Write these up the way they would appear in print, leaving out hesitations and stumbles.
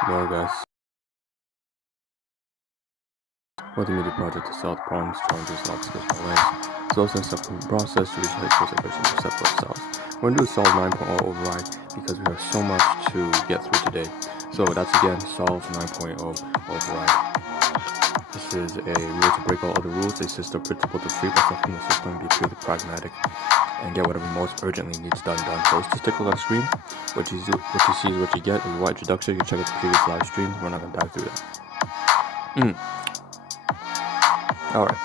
Hello guys. Multimedia project to solve problems, challenges, and obstacles in our lives. It's also a step-by-step process to reach the first version of step for ourselves. We're going to do a solve 9.0 override because we have so much to get through today. So that's again solve 9.0 override. This is a rule to break all other rules, a system principle to free myself from the system, be purely pragmatic, and get whatever most urgently needs done. So let's just take a look on the screen. What you see is what you get. If you want introduction, you can check out the previous live streams. We're not going to dive through that. Alright,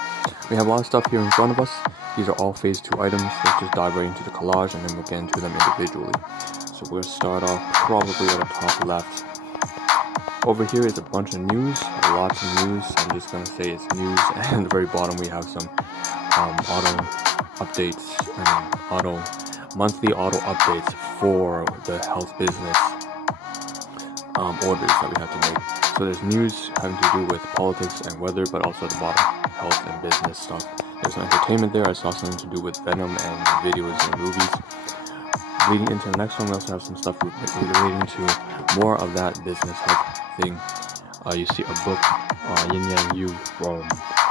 we have a lot of stuff here in front of us. These are all phase 2 items. Let's just dive right into the collage and then we'll get into them individually. So we'll start off probably at the top left. Over here is a bunch of news, lots of news. I'm just going to say it's news. And at the very bottom we have some auto updates and monthly auto updates for the health business orders that we have to make. So there's news having to do with politics and weather, but also at the bottom, health and business stuff. There's some entertainment there. I saw something to do with Venom and videos and movies. Leading into the next one, we also have some stuff relating to more of that business health thing. You see a book, Yin Yang Yu, from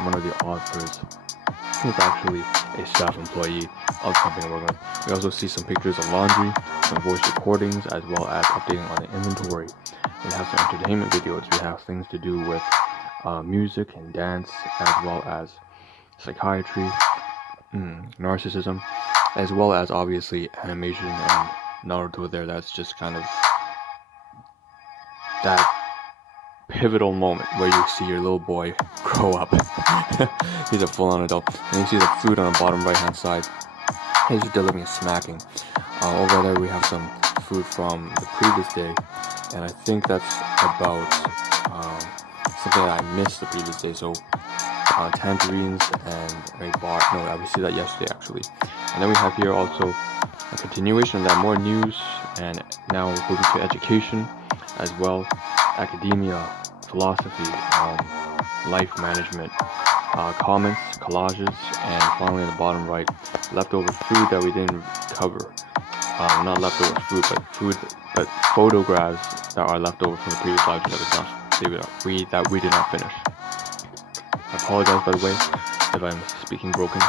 one of the authors. He's actually a staff employee of the company I'm working with. We also see some pictures of laundry, some voice recordings, as well as updating on the inventory. We have some entertainment videos. We have things to do with music and dance, as well as psychiatry, narcissism, as well as obviously animation and Naruto there. That's just kind of that pivotal moment where you see your little boy grow up. He's a full-on adult. And you see the food on the bottom right-hand side. He's delivering a smacking. Over there we have some food from the previous day. And I think that's about something that I missed the previous day. So tangerines and a bar. No, I received that yesterday actually. And then we have here also a continuation of that, more news, and now we're moving to education as well, academia, philosophy, life management, comments, collages, and finally at the bottom right, leftover food that we didn't cover. Not leftover food, but photographs that are left over from the previous live stream that we did not finish. I apologize, by the way, if I'm speaking broken.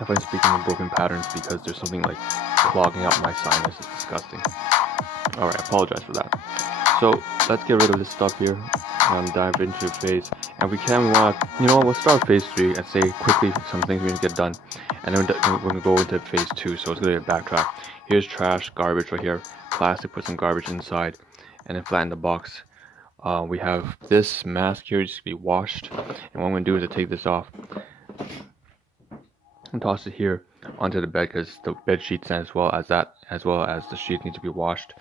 If I'm speaking in broken patterns because there's something like clogging up my sinus. It's disgusting. Alright, I apologize for that. So let's get rid of this stuff here and dive into phase. And we want to, we'll start phase 3 and say quickly some things we need to get done. And then we're going to go into phase 2, so it's going to be a backtrack. Here's trash, garbage right here. Plastic, put some garbage inside. And then flatten the box. We have this mask here, just to be washed. And what I'm going to do is to take this off and toss it here onto the bed, because the bed sheets as well as the sheets need to be washed.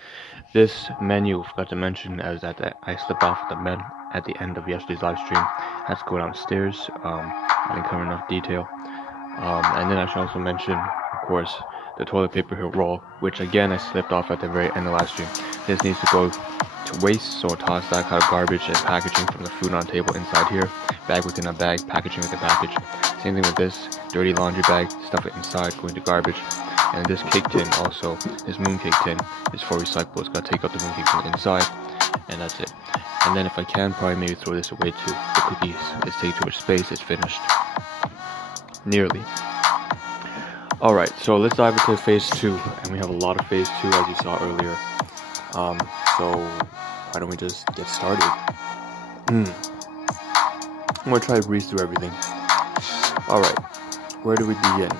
This menu, forgot to mention, as that I slipped off the bed at the end of yesterday's live stream. I had to go downstairs. I didn't cover enough detail. And then I should also mention, of course, the toilet paper roll, which again I slipped off at the very end of the live stream. This needs to go to waste, so toss that kind of garbage and packaging from the food on the table inside here. Bag within a bag, packaging with a package. Same thing with this dirty laundry bag, stuff it inside, going to garbage. And this cake tin also, this mooncake tin is for recyclable. It's got to take out the mooncake tin inside, and that's it. And then if I can, probably maybe throw this away too. The cookies, it's taking too much space, it's finished. Nearly. Alright, so let's dive into phase 2, and we have a lot of phase 2 as you saw earlier. So why don't we just get started? I'm gonna try to breeze through everything. Alright, where do we begin?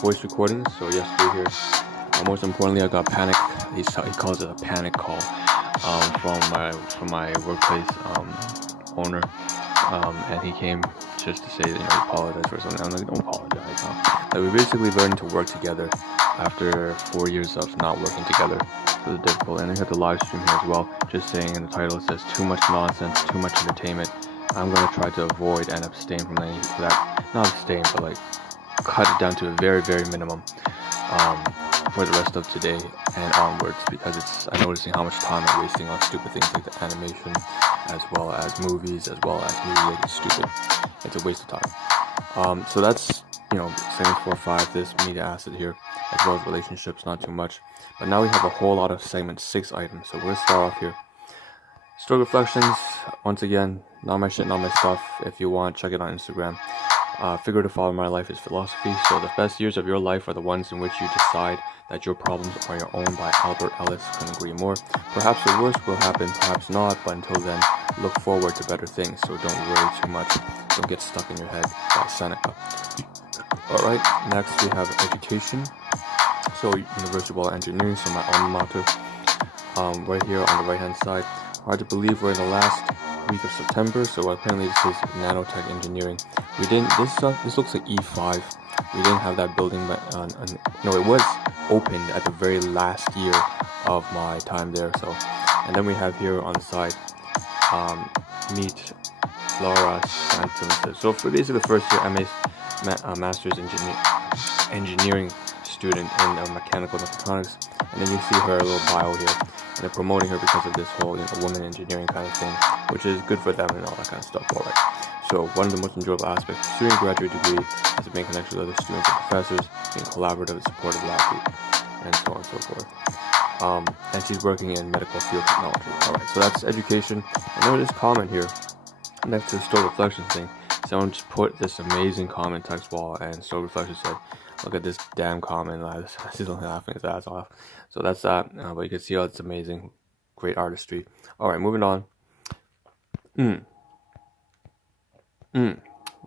Voice recordings. So yesterday here, most importantly, I got panic. He calls it a panic call from my workplace owner, and he came just to say that he apologized for something. I'm like, don't apologize. Like, we basically learned to work together after 4 years of not working together. So it's difficult. And I had the live stream here as well, just saying in the title it says too much nonsense, too much entertainment. I'm going to try to avoid and abstain from any of that. Not abstain, but like cut it down to a very, very minimum for the rest of today and onwards, because I'm noticing how much time I'm wasting on stupid things like the animation, as well as movies, as well as music. It's stupid. It's a waste of time. So that's segments 4 or 5, this media acid here, as well as relationships, not too much. But now we have a whole lot of segment 6 items. So we're going to start off here. Story reflections, once again, not my shit, not my stuff. If you want, check it on Instagram. Figure to follow my life is philosophy. So the best years of your life are the ones in which you decide that your problems are your own, by Albert Ellis. Couldn't agree more. Perhaps the worst will happen, perhaps not, but until then, look forward to better things. So don't worry too much. Don't get stuck in your head, by Seneca. Alright, next we have education. So University of Engineering, so my alma mater. Right here on the right hand side. Hard to believe we're in the last week of September, so apparently this is nanotech engineering. We didn't, this looks like E5. We didn't have that building, but no, it was opened at the very last year of my time there. So, and then we have here on the side, meet Laura Santos. So for basically the first year master's engineering student in mechanical mechatronics, and then you see her little bio here, and they're promoting her because of this whole woman engineering kind of thing, which is good for them and all that kind of stuff. All right. So one of the most enjoyable aspects of pursuing a graduate degree is to make connections with other students and professors, being collaborative and supportive lab group, and so on and so forth. And she's working in medical field technology. Alright, so that's education. And then this comment here, next to the story reflection thing, someone just put this amazing comment text wall, and story reflection said, look at this damn comment, he's only laughing his ass off. So that's that, but you can see how it's amazing, great artistry. Alright, moving on. We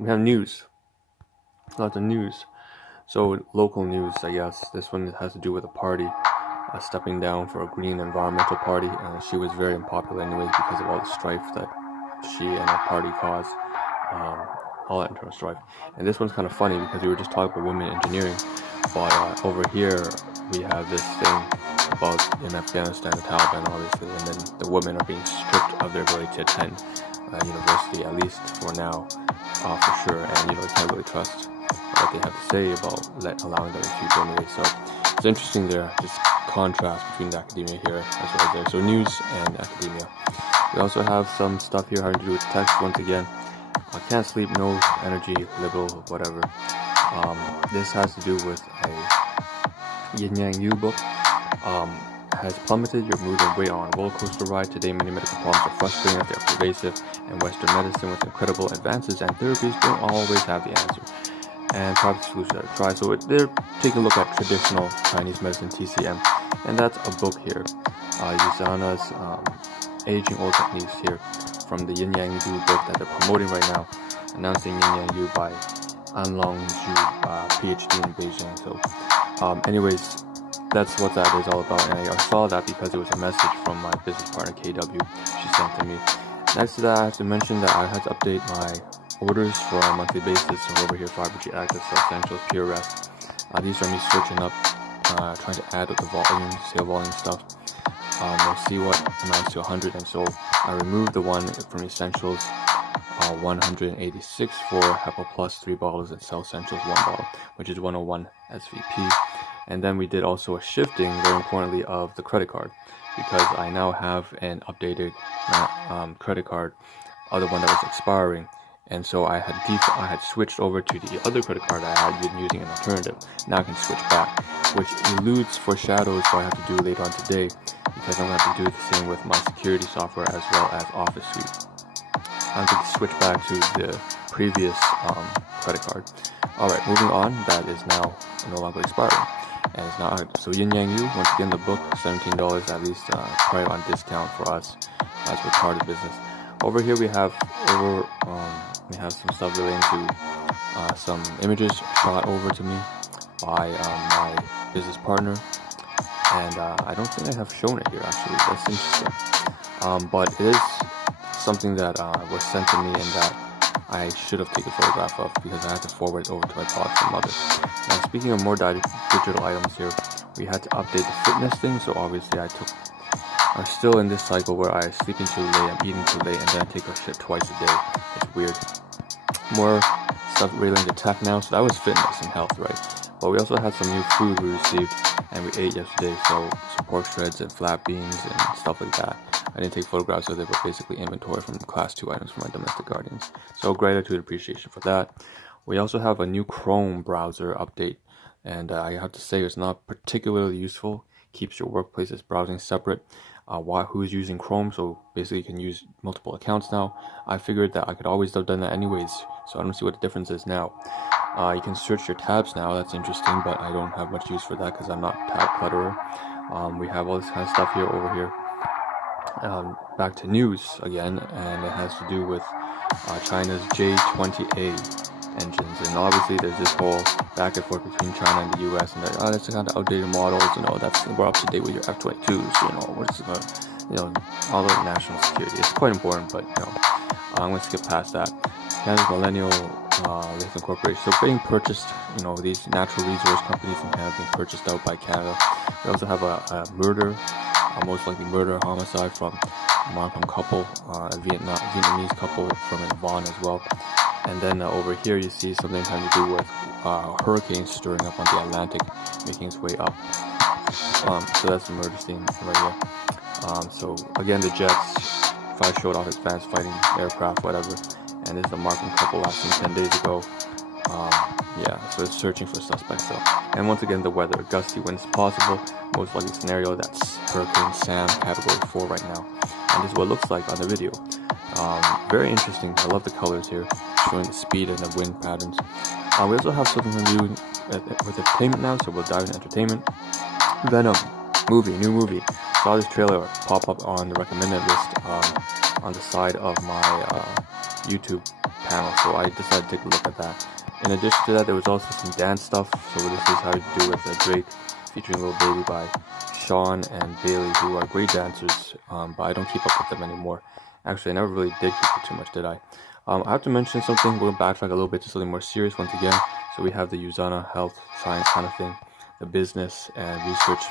have news. Lots of news. So local news, I guess. This one has to do with a party stepping down for a green environmental party. She was very unpopular anyways because of all the strife that she and her party caused. All that internal strife. And this one's kind of funny because we were just talking about women engineering, but over here we have this thing about in Afghanistan, the Taliban obviously, and then the women are being stripped of their ability to attend university, at least for now, for sure. And you can't really trust what they have to say about allowing them in the future anyway. So it's interesting there, just contrast between the academia here as well as there. So news and academia. We also have some stuff here having to do with text once again. I can't sleep, no energy, liberal, whatever. This has to do with a Yin Yang Yu book. Has plummeted your mood and weight on a roller coaster ride. Today, many medical problems are frustrating as they are pervasive, and Western medicine, with incredible advances and therapies, don't always have the answer. And private solutions are tried. So they're taking a look at traditional Chinese medicine, TCM, and that's a book here. Yuzana's Aging Old Techniques here, from the Yin Yang Yu book that they're promoting right now, announcing Yin Yang Yu by Ahn Rho Proj, PhD in Beijing. So, anyways, that's what that is all about, and I saw that because it was a message from my business partner KW. She sent to me. Next to that, I have to mention that I had to update my orders for a monthly basis. So over here, Fibergy Active, Essentials, Pure Rest. These are me switching up, trying to add up the volume, sale volume stuff. We'll see what amounts to 100, and so I removed the one from Essentials, 186 for Hepa Plus 3 bottles, and Cell Essentials 1 bottle, which is 101 SVP. And then we did also a shifting, very importantly, of the credit card, because I now have an updated credit card, other one that was expiring, and so I had switched over to the other credit card I had been using an alternative. Now I can switch back, which eludes foreshadows what I have to do later on today, because I'm going to have to do the same with my security software as well as Office Suite. I'm going to switch back to the previous credit card. Alright, moving on, that is now no longer expiring. And it's not, so Yin Yang Yu, once again the book, $17 at least, probably on discount for us as we're part of the business. Over here we have some stuff relating to some images shot over to me by my business partner, and I don't think I have shown it here actually. That's interesting, but it is something that was sent to me and that I should have taken a photograph of, because I had to forward it over to my boss and mother. Now, speaking of more digital items here, we had to update the fitness thing. So obviously I'm still in this cycle where I sleep too late, I'm eating too late, and then I take a shit twice a day. It's weird. More stuff relating to tech now. So that was fitness and health, right? But we also had some new food we received and we ate yesterday. So pork shreds and flat beans and stuff like that. I didn't take photographs of it, but basically inventory from class 2 items for my domestic guardians. So gratitude, appreciation for that. We also have a new Chrome browser update, and I have to say it's not particularly useful. Keeps your workplace's browsing separate. Who's using Chrome, so basically you can use multiple accounts now. I figured that I could always have done that anyways, so I don't see what the difference is now. You can search your tabs now. That's interesting, but I don't have much use for that because I'm not tab clutterer. We have all this kind of stuff here over here. Back to news again, and it has to do with China's J20A engines, and obviously there's this whole back and forth between China and the US, and that's the kind of outdated models, that's we're up to date with your F-22s, what's all the national security. It's quite important, but I'm going to skip past that. Canada's Millennial Lithium Corporation, so being purchased, these natural resource companies in Canada being purchased out by Canada. We also have a murder, most likely murder homicide from a Markham couple, a Vietnamese couple from Vaughan as well. And then over here you see something having to do with hurricanes stirring up on the Atlantic, making its way up. So that's the murder scene right here. So again, the jets, Fire showed off advanced fighting aircraft, whatever. And this is a Markham couple last seen 10 days ago. So it's searching for suspects though. And once again, the weather, gusty winds possible. Most likely scenario, that's Hurricane Sam, category 4 right now. And this is what it looks like on the video. Very interesting. I love the colors here, showing the speed and the wind patterns. We also have something to do with entertainment now, so we'll dive into entertainment. Venom, new movie. Saw this trailer pop up on the recommended list on the side of my YouTube panel, so I decided to take a look at that. In addition to that, there was also some dance stuff, so this is how to do with Drake featuring Lil Baby by Sean and Bailey, who are great dancers, but I don't keep up with them anymore. Actually, I never really did keep up too much, did I? I have to mention something. We'll backtrack a little bit to something more serious once again. So we have the USANA health science kind of thing, the business and research.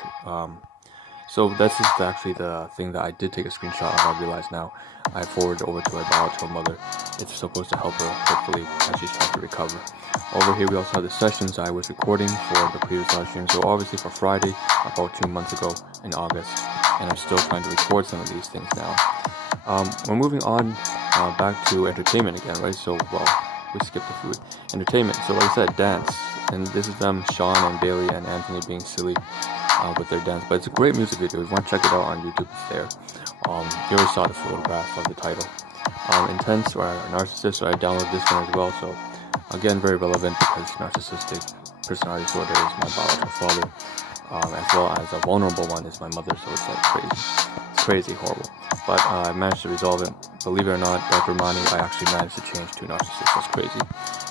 So this is actually the thing that I did take a screenshot of. I realize now. I forwarded over to her biological mother. It's supposed to help her, hopefully, as she's trying to recover. Over here, we also have the sessions I was recording for the previous live stream. So obviously for Friday, about 2 months ago in August, and I'm still trying to record some of these things now. We're moving on back to entertainment again, right? So, we skipped the food. Entertainment. So, like I said, dance. And this is them, Sean and Bailey and Anthony being silly with their dance. But it's a great music video. If you want to check it out on YouTube, it's there. You already saw the photograph of the title. Intense or Narcissist, so I downloaded this one as well. So, again, very relevant because narcissistic personality disorder is my biological father. As well as a vulnerable one is my mother, so it's like crazy. It's crazy, horrible. But I managed to resolve it. Believe it or not, Dr. Mani, I actually managed to change to narcissist. That's crazy.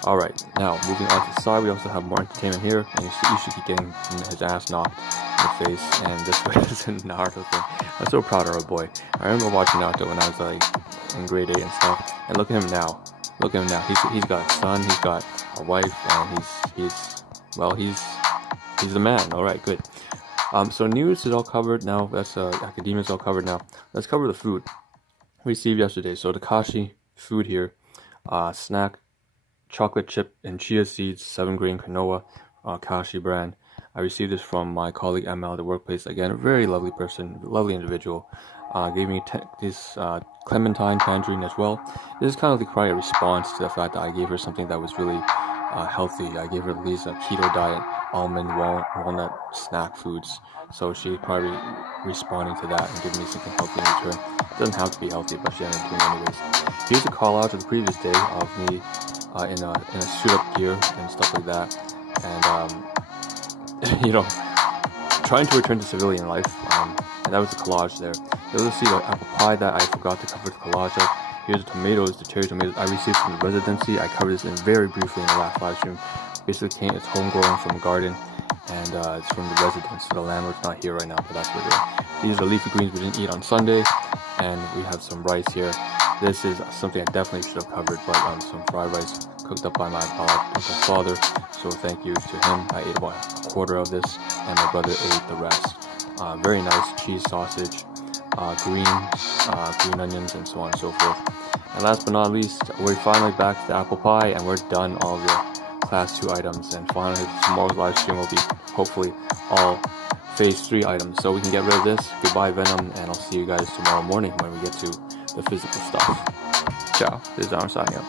Alright, now moving on to the side, we also have more entertainment here. And you should keep getting his ass knocked in the face. And this is a Naruto thing. I'm so proud of our boy. I remember watching Naruto when I was like in grade 8 and stuff. And look at him now. He's got a son, he's got a wife, and he's the man. Alright, good. So news is all covered now. That's academia is all covered now. Let's cover the food we received yesterday. So the Kashi food here, snack, chocolate chip and chia seeds, 7-grain quinoa, Kashi brand. I received this from my colleague ML at the workplace. Again, a very lovely person, lovely individual. Gave me this clementine tangerine as well. This is kind of quite a response to the fact that I gave her something that was really healthy. I gave her these keto diet almond walnut snack foods, so she probably responding to that and giving me something healthy in return. It doesn't have to be healthy, but she ended up doing it anyways. Here's a call out to the previous day of me in a suit up gear and stuff like that, and trying to return to civilian life. And that was a collage there. You'll see the apple pie that I forgot to cover the collage of. Here's the tomatoes, the cherry tomatoes I received from the residency. I covered this in very briefly in the last live stream. Basically, it's homegrown from a garden, and it's from the residence. So the landlord's not here right now, but that's what it is. These are leafy greens we didn't eat on Sunday, and we have some rice here. This is something I definitely should have covered, but some fried rice cooked up by my biological father. So thank you to him. I ate about a quarter of this, and my brother ate the rest. Very nice cheese sausage, green onions, and so on and so forth. And last but not least, we're finally back to the apple pie, and we're done all the class 2 items. And finally, tomorrow's live stream will be hopefully all phase 3 items, so we can get rid of this. Goodbye, Venom, and I'll see you guys tomorrow morning when we get to the physical stuff. Ciao. This is Ahn signing out.